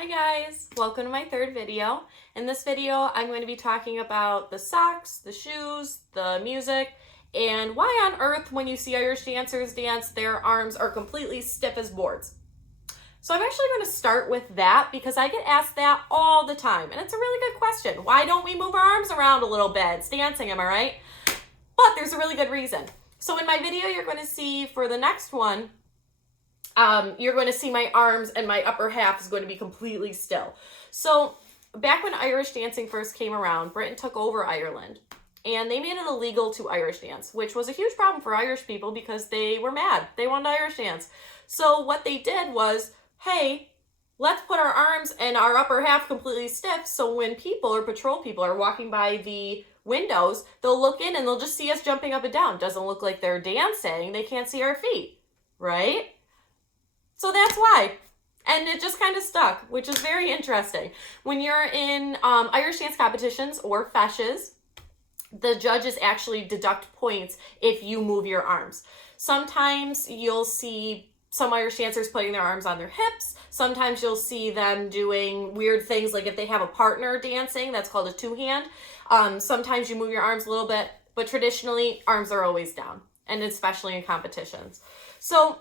Hi guys, welcome to my third video. In this video, I'm going to be talking about the socks, the shoes, the music, and why on earth when you see Irish dancers dance, their arms are completely stiff as boards. So I'm actually going to start with that because I get asked that all the time, and it's a really good question. Why don't we move our arms around a little bit? It's dancing, am I right? But there's a really good reason. So in my video, you're going to see for the next one, you're going to see my arms and my upper half is going to be completely still. So back when Irish dancing first came around, Britain took over Ireland and they made it illegal to Irish dance, which was a huge problem for Irish people because they were mad. They wanted Irish dance. So what they did was, hey, let's put our arms and our upper half completely stiff so when people or patrol people are walking by the windows, they'll look in and they'll just see us jumping up and down. Doesn't look like they're dancing. They can't see our feet, right? So that's why. And it just kind of stuck, which is very interesting. When you're in Irish dance competitions or feshes, the judges actually deduct points if you move your arms. Sometimes you'll see some Irish dancers putting their arms on their hips. Sometimes you'll see them doing weird things like if they have a partner dancing, that's called a two-hand. Sometimes you move your arms a little bit, but traditionally arms are always down, and especially in competitions. So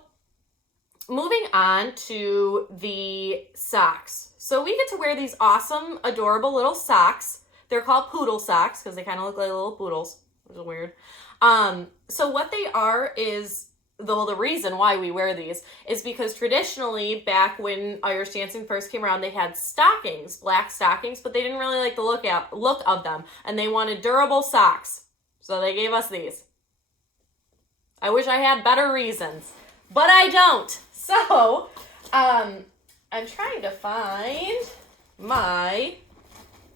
moving on to the socks. So we get to wear these awesome, adorable little socks. They're called poodle socks because they kind of look like little poodles, which is weird. So what they are is, though the reason why we wear these is because traditionally back when Irish dancing first came around, they had stockings, black stockings, but they didn't really like the look of them and they wanted durable socks. So they gave us these. I wish I had better reasons, but I don't. So, I'm trying to find my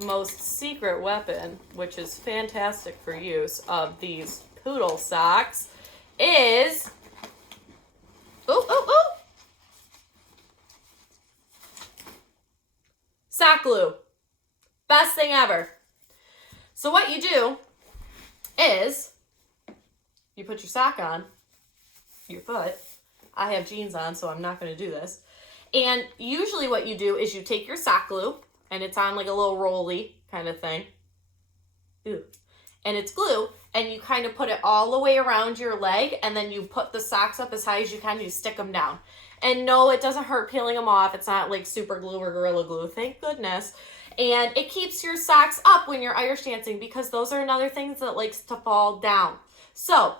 most secret weapon, which is fantastic for use of these poodle socks, is, sock glue. Best thing ever. So what you do is, you put your sock on your foot. I have jeans on, so I'm not going to do this. And usually what you do is you take your sock glue, and it's on like a little rolly kind of thing. Ooh. And it's glue, and you kind of put it all the way around your leg, and then you put the socks up as high as you can, and you stick them down. And no, it doesn't hurt peeling them off. It's not like super glue or Gorilla Glue, thank goodness. And it keeps your socks up when you're Irish dancing because those are another thing that likes to fall down. So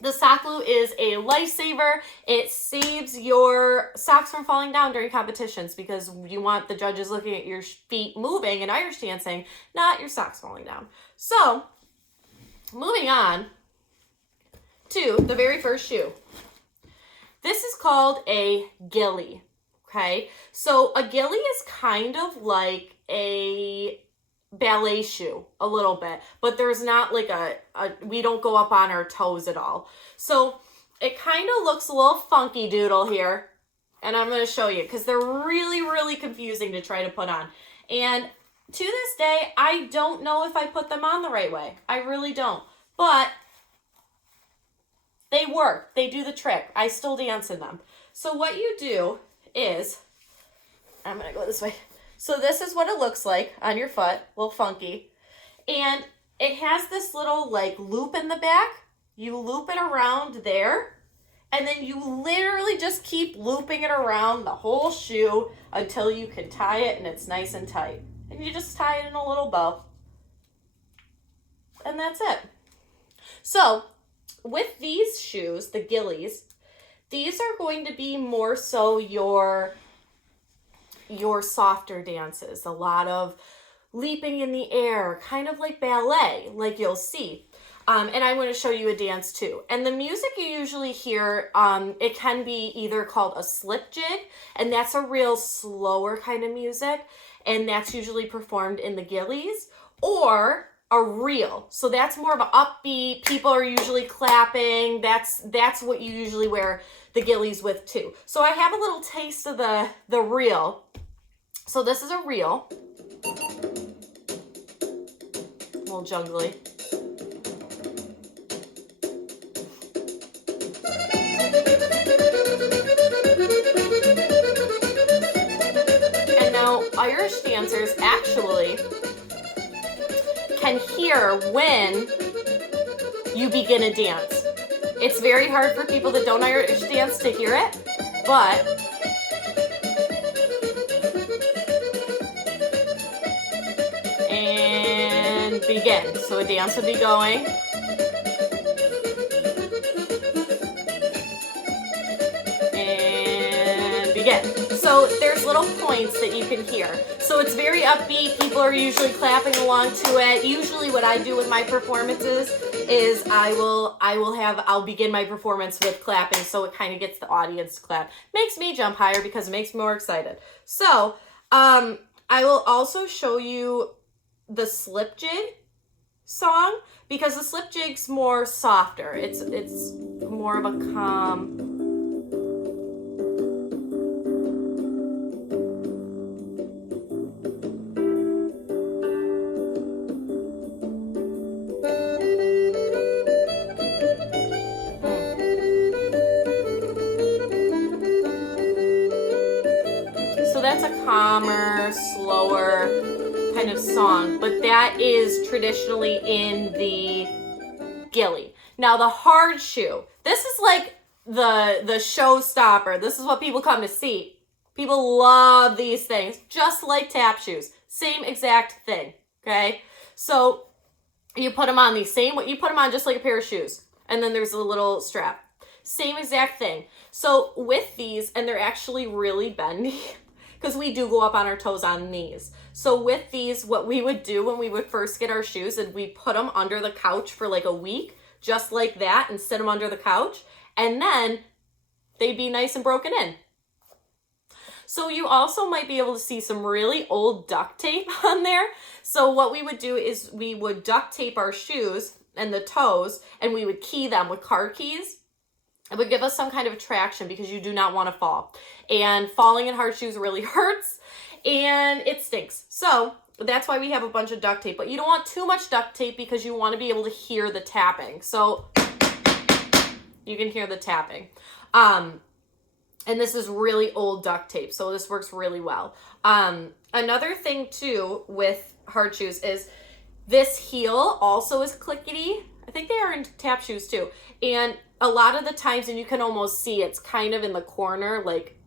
the sock glue is a lifesaver. It saves your socks from falling down during competitions because you want the judges looking at your feet moving in Irish dancing, not your socks falling down. So, moving on to the very first shoe. This is called a ghillie, okay? So, a ghillie is kind of like a ballet shoe a little bit, but there's not like we don't go up on our toes at all. So it kind of looks a little funky doodle here, and I'm going to show you because they're really, really confusing to try to put on. And to this day, I don't know if I put them on the right way. I really don't, but they work. They do the trick. I still dance in them. So what you do is, I'm going to go this way. So this is what it looks like on your foot, a little funky. And it has this little like loop in the back. You loop it around there, and then you literally just keep looping it around the whole shoe until you can tie it and it's nice and tight. And you just tie it in a little bow. And that's it. So with these shoes, the ghillies, these are going to be more so your softer dances, a lot of leaping in the air, kind of like ballet, like you'll see. And I'm going to show you a dance too. And the music you usually hear, it can be either called a slip jig, and that's a real slower kind of music, and that's usually performed in the ghillies, or a reel. So that's more of an upbeat, people are usually clapping, that's what you usually wear the ghillies with too. So I have a little taste of the reel. So this is a reel. A little jungly. And now Irish dancers actually can hear when you begin a dance. It's very hard for people that don't Irish dance to hear it, but and begin. So a dance would be going. And begin. So there's little points that you can hear. So it's very upbeat. People are usually clapping along to it. Usually what I do with my performances is I'll begin my performance with clapping, so it kind of gets the audience to clap. Makes me jump higher because it makes me more excited. So I will also show you the slip jig song, because the slip jig's more softer. It's more of a calm. So that's a calmer, slower kind of song, but that is traditionally in the ghillie. Now the hard shoe, this is like the showstopper. This is what people come to see. People love these things, just like tap shoes. Same exact thing, okay? So you put them on you put them on just like a pair of shoes, and then there's a little strap. Same exact thing. So with these, and they're actually really bendy, because we do go up on our toes on these. So with these, what we would do when we would first get our shoes, and we put them under the couch for like a week, just like that, and sit them under the couch, and then they'd be nice and broken in. So you also might be able to see some really old duct tape on there. So what we would do is we would duct tape our shoes and the toes, and we would key them with car keys. It would give us some kind of traction, because you do not want to fall. And falling in hard shoes really hurts, and it stinks. So that's why we have a bunch of duct tape. But you don't want too much duct tape, because you want to be able to hear the tapping. So you can hear the tapping. And this is really old duct tape, so this works really well. Another thing too with hard shoes is this heel also is clickety. I think they are in tap shoes too. And a lot of the times, and you can almost see it's kind of in the corner, like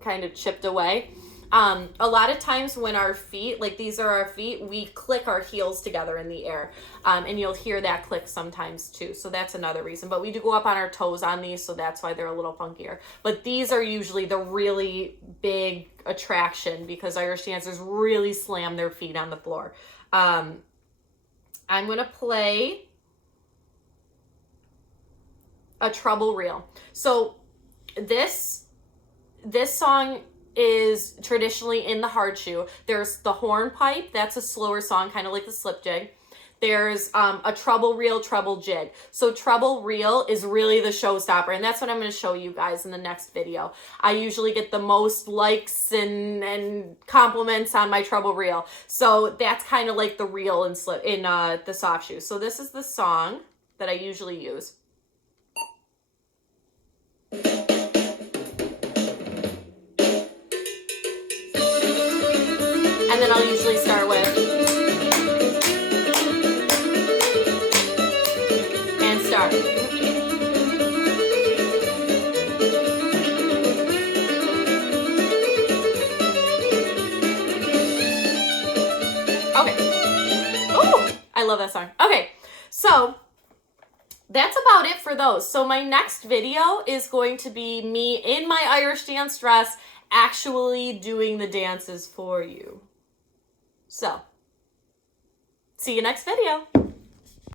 kind of chipped away. A lot of times when our feet, like these are our feet, we click our heels together in the air. And you'll hear that click sometimes too. So that's another reason. But we do go up on our toes on these, so that's why they're a little funkier. But these are usually the really big attraction, because Irish dancers really slam their feet on the floor. I'm going to play a treble reel. So this song is traditionally in the hard shoe. There's the hornpipe, that's a slower song, kind of like the slip jig. There's a treble reel, treble jig. So treble reel is really the showstopper, and that's what I'm going to show you guys in the next video. I usually get the most likes and compliments on my treble reel. So that's kind of like the reel in the soft shoe. So this is the song that I usually use. And then I'll usually start with and start. Okay. Ooh, I love that song. Okay, so that's about it for those. So my next video is going to be me in my Irish dance dress actually doing the dances for you. So, see you next video.